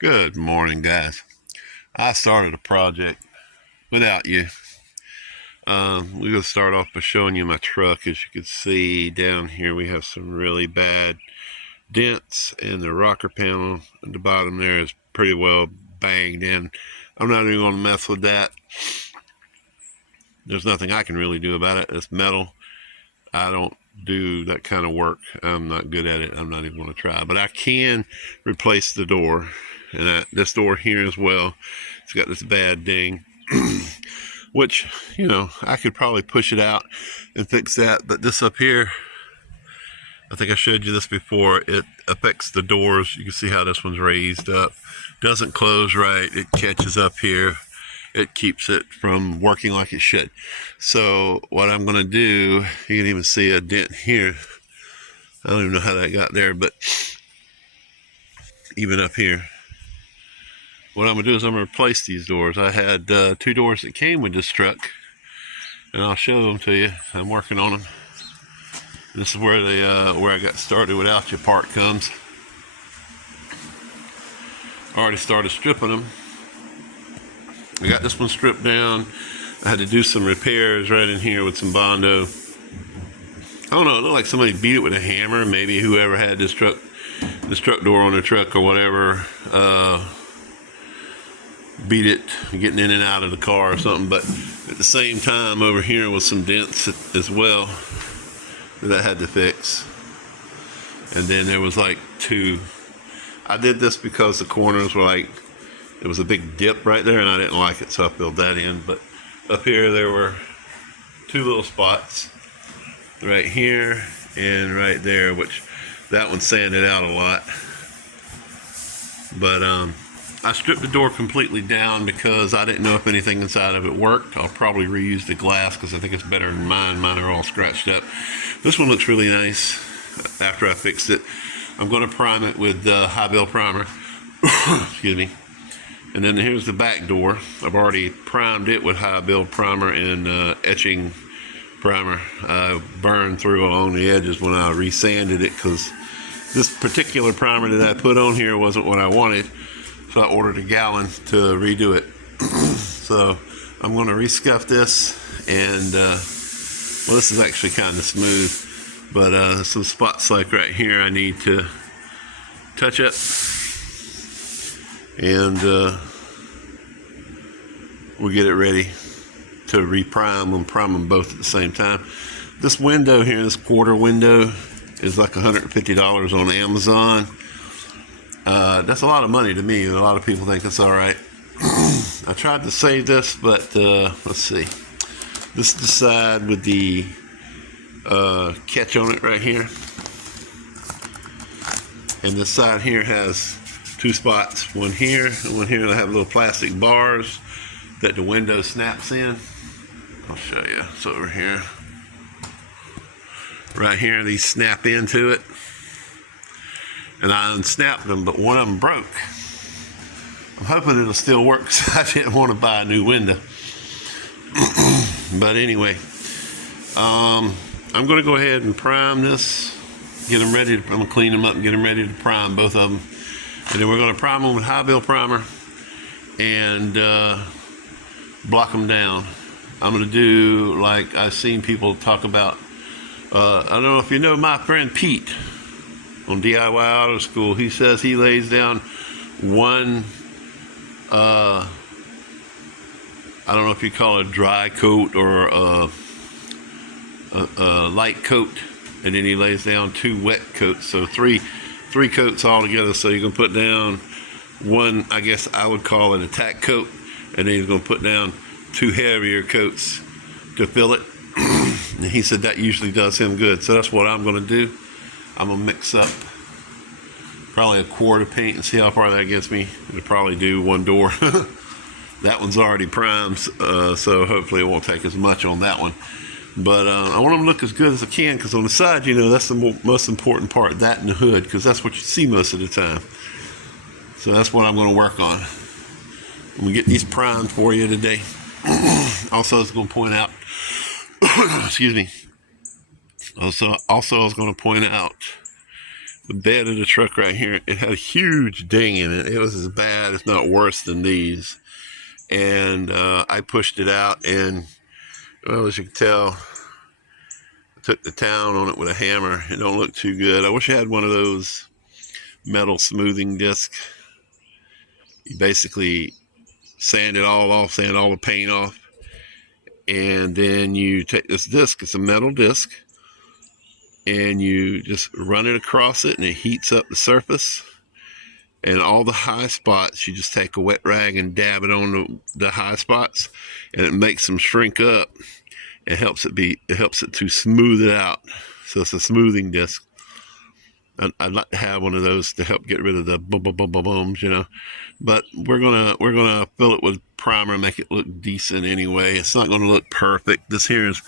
Good morning, guys. I started a project without you. We're going to start off by showing you my truck. As you can see down here, we have some really bad dents, and the rocker panel at the bottom there is pretty well banged in. I'm not even going to mess with that. There's nothing I can really do about it. It's metal. I don't do that kind of work. I'm not good at it. I'm not even going to try. But I can replace the door. And this door here as well, it's got this bad ding. Which, I could probably push it out and fix that. But this up here, I think I showed you this before. It affects the doors. You can see how this one's raised up. Doesn't close right. It catches up here. It keeps it from working like it should. So what I'm going to do, you can even see a dent here. I don't even know how that got there, but even up here. What I'm going to do is I'm going to replace these doors. I had 2 doors that came with this truck, and I'll show them to you. I'm working on them. This is where where I got started without you part comes. Already started stripping them. I got this one stripped down. I had to do some repairs right in here with some Bondo. I don't know, it looked like somebody beat it with a hammer. Maybe whoever had this truck door on the truck or whatever, beat it getting in and out of the car or something. But at the same time, over here was some dents as well that I had to fix. And then there was like 2. I did this because the corners were like, there was a big dip right there and I didn't like it, so I filled that in. But up here there were 2 little spots, right here and right there, which that one sanded out a lot. But I stripped the door completely down because I didn't know if anything inside of it worked. I'll probably reuse the glass because I think it's better than mine. Mine are all scratched up. This one looks really nice after I fixed it. I'm going to prime it with high bill primer. Excuse me. And then here's the back door. I've already primed it with high bill primer and etching primer. I burned through along the edges when I resanded it because this particular primer that I put on here wasn't what I wanted. So I ordered a gallon to redo it. So I'm going to rescuff this, and well, this is actually kind of smooth, but some spots like right here I need to touch up, and we'll get it ready to reprime and prime them both at the same time. This window here, this quarter window, is like $150 on Amazon. That's a lot of money to me, and a lot of people think it's all right. I tried to save this, but let's see. This is the side with the catch on it right here. And this side here has 2 spots, one here and one here that have little plastic bars that the window snaps in. I'll show you. It's over here. Right here, these snap into it. And I unsnapped them, but one of them broke. I'm hoping it'll still work because I didn't want to buy a new window. But anyway, I'm going to go ahead and prime this, get them ready. I'm going to clean them up and get them ready to prime both of them. And then we're going to prime them with high bill primer and block them down. I'm going to do like I've seen people talk about. I don't know if you know my friend Pete on DIY Auto School. He says he lays down one, I don't know if you call it a dry coat or a light coat, and then he lays down 2 wet coats, so three coats all together. So you can put down one, I guess I would call it a tack coat, and then he's going to put down 2 heavier coats to fill it. And he said that usually does him good, so that's what I'm going to do. I'm going to mix up probably a quart of paint and see how far that gets me. It'll probably do 1 door. That one's already primed, so hopefully it won't take as much on that one. But I want them to look as good as I can, because on the side, that's the most important part, that and the hood, because that's what you see most of the time. So that's what I'm going to work on. I'm going to get these primed for you today. Also, I was going to point out, excuse me. Also, I was going to point out the bed of the truck right here, it had a huge ding in it. It was as bad, if not worse than these. And I pushed it out, and well, as you can tell, I took the town on it with a hammer. It don't look too good. I wish I had one of those metal smoothing discs. You basically sand it all off, sand all the paint off, and then you take this disc, it's a metal disc, and you just run it across it, and it heats up the surface. And all the high spots, you just take a wet rag and dab it on the high spots, and it makes them shrink up. It helps it to smooth it out. So it's a smoothing disc. I'd like to have one of those to help get rid of the bums, you know. But we're gonna fill it with primer and make it look decent anyway. It's not gonna look perfect. This here is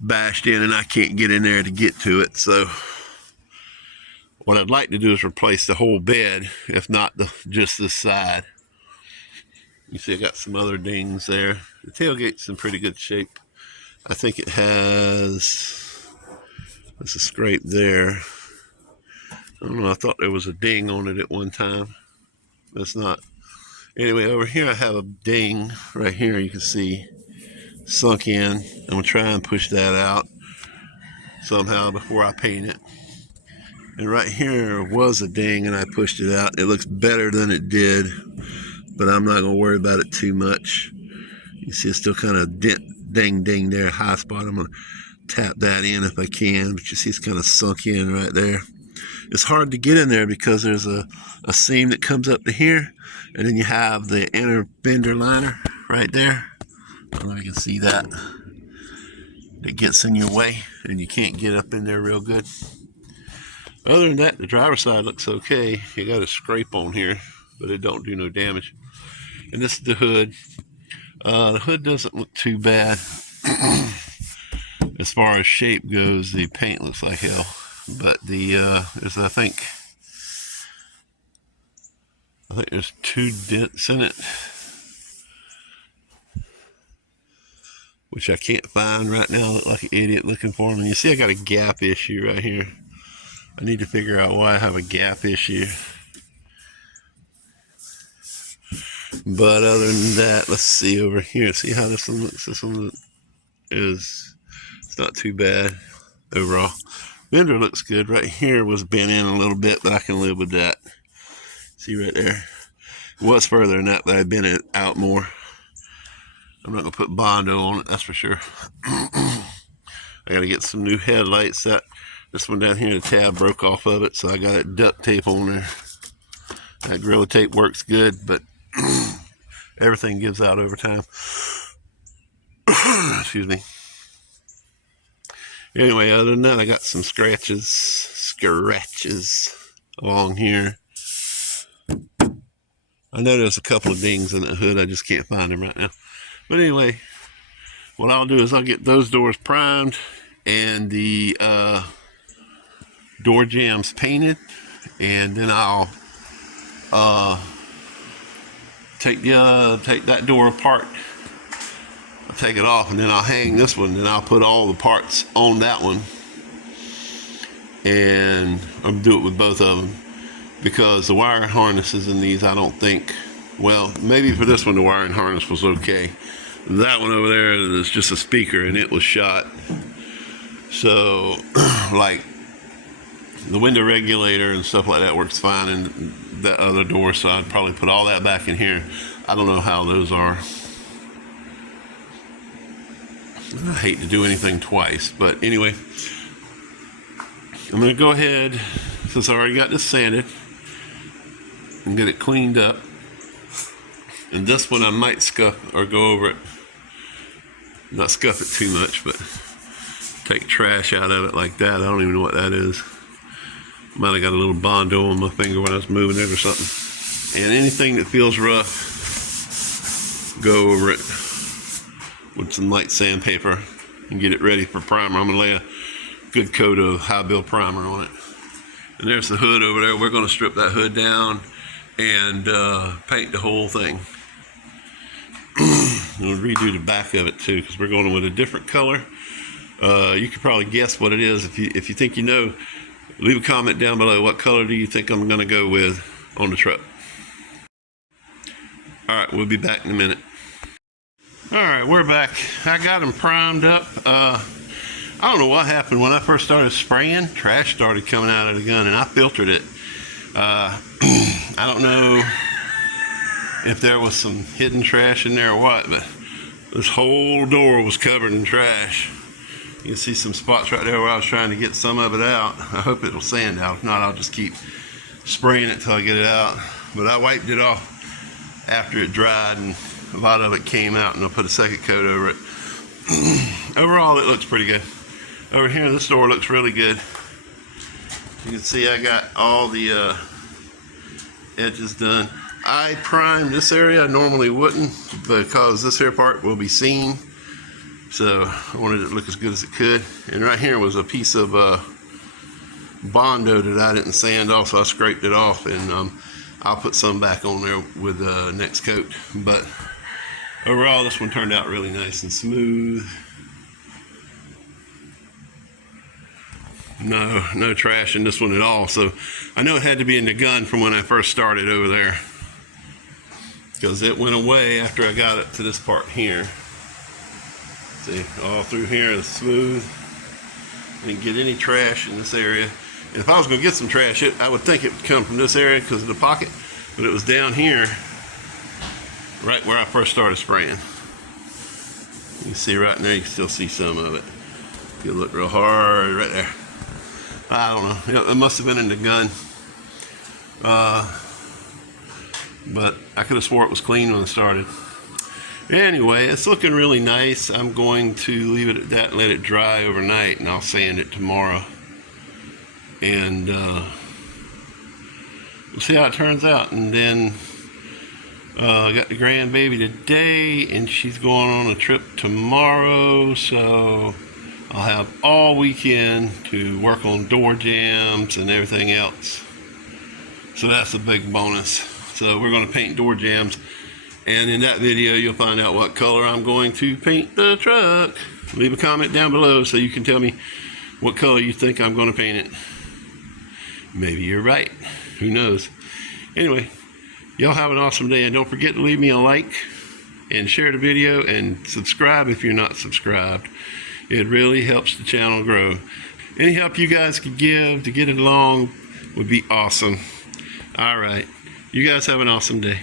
bashed in, and I can't get in there to get to it. So what I'd like to do is replace the whole bed, if not just this side. You see I got some other dings there. The tailgate's in pretty good shape. I think it has, there's a scrape there. I don't know, I thought there was a ding on it at one time. That's not. Anyway, over here I have a ding right here, you can see, sunk in. I'm gonna try and push that out somehow before I paint it. And right here was a ding, and I pushed it out. It looks better than it did, but I'm not gonna worry about it too much. You see it's still kind of ding there, high spot. I'm gonna tap that in if I can, but you see it's kind of sunk in right there. It's hard to get in there because there's a seam that comes up to here, and then you have the inner fender liner right there. I don't know if you can see that. It gets in your way, and you can't get up in there real good. Other than that, the driver's side looks okay. You got a scrape on here, but it don't do no damage. And this is the hood. The hood doesn't look too bad. As far as shape goes, the paint looks like hell. But there's I think there's 2 dents in it, which I can't find right now. I look like an idiot looking for them. And you see I got a gap issue right here. I need to figure out why I have a gap issue. But other than that, let's see over here. See how this one looks? This one is, it's not too bad overall. Fender looks good. Right here was bent in a little bit, but I can live with that. See right there? It was further than that, but I bent it out more. I'm not going to put Bondo on it, that's for sure. I got to get some new headlights. This one down here, the tab broke off of it, so I got it duct tape on there. That Gorilla Tape works good, but everything gives out over time. Excuse me. Anyway, other than that, I got some scratches along here. I know there's a couple of dings in the hood. I just can't find them right now. But anyway, what I'll do is I'll get those doors primed and the door jambs painted, and then I'll take that door apart. I'll take it off, and then I'll hang this one, and I'll put all the parts on that one, and I'll do it with both of them, because the wiring harnesses in these, I don't think, well, maybe for this one the wiring harness was okay. That one over there is just a speaker, and it was shot. So like the window regulator and stuff like that works fine in the other door, so I'd probably put all that back in here. I don't know how those are. I hate to do anything twice, but anyway, I'm going to go ahead, since I already got this sanded, and get it cleaned up. And this one I might scuff or go over it. Not scuff it too much, but take trash out of it like that. I don't even know what that is. Might have got a little Bondo on my finger when I was moving it or something. And anything that feels rough, go over it with some light sandpaper and get it ready for primer. I'm going to lay a good coat of high build primer on it. And there's the hood over there. We're going to strip that hood down and paint the whole thing. We'll redo the back of it too, because we're going with a different color. You could probably guess what it is if you think you know. Leave a comment down below. What color do you think I'm going to go with on the truck? Alright, we'll be back in a minute. Alright, we're back. I got them primed up. I don't know what happened when I first started spraying. Trash started coming out of the gun and I filtered it. I don't know if there was some hidden trash in there or what, but this whole door was covered in trash. You can see some spots right there where I was trying to get some of it out. I hope it'll sand out. If not, I'll just keep spraying it till I get it out. But I wiped it off after it dried and a lot of it came out, and I'll put a second coat over it. Overall, it looks pretty good. Over here, this door looks really good. You can see I got all the edges done. I primed this area. I normally wouldn't because this here part will be seen. So I wanted it to look as good as it could. And right here was a piece of Bondo that I didn't sand off, so I scraped it off, and I'll put some back on there with the next coat. But overall, this one turned out really nice and smooth. No trash in this one at all. So I know it had to be in the gun from when I first started over there, because it went away after I got it to this part here. See, all through here is smooth. Didn't get any trash in this area. And if I was going to get some trash, I would think it would come from this area because of the pocket, but it was down here, right where I first started spraying. You can see right in there, you can still see some of it. You look real hard right there. I don't know. It must have been in the gun. But I could have swore it was clean when it started. Anyway, it's looking really nice. I'm going to leave it at that and let it dry overnight, and I'll sand it tomorrow. And we'll see how it turns out. And then I got the grandbaby today, and she's going on a trip tomorrow, so I'll have all weekend to work on door jambs and everything else. So that's a big bonus. So we're going to paint door jambs, and in that video you'll find out what color I'm going to paint the truck. Leave a comment down below so you can tell me what color you think I'm going to paint it. Maybe you're right. Who knows? Anyway, y'all have an awesome day, and don't forget to leave me a like and share the video and subscribe if you're not subscribed. It really helps the channel grow. Any help you guys could give to get it along would be awesome. All right. You guys have an awesome day.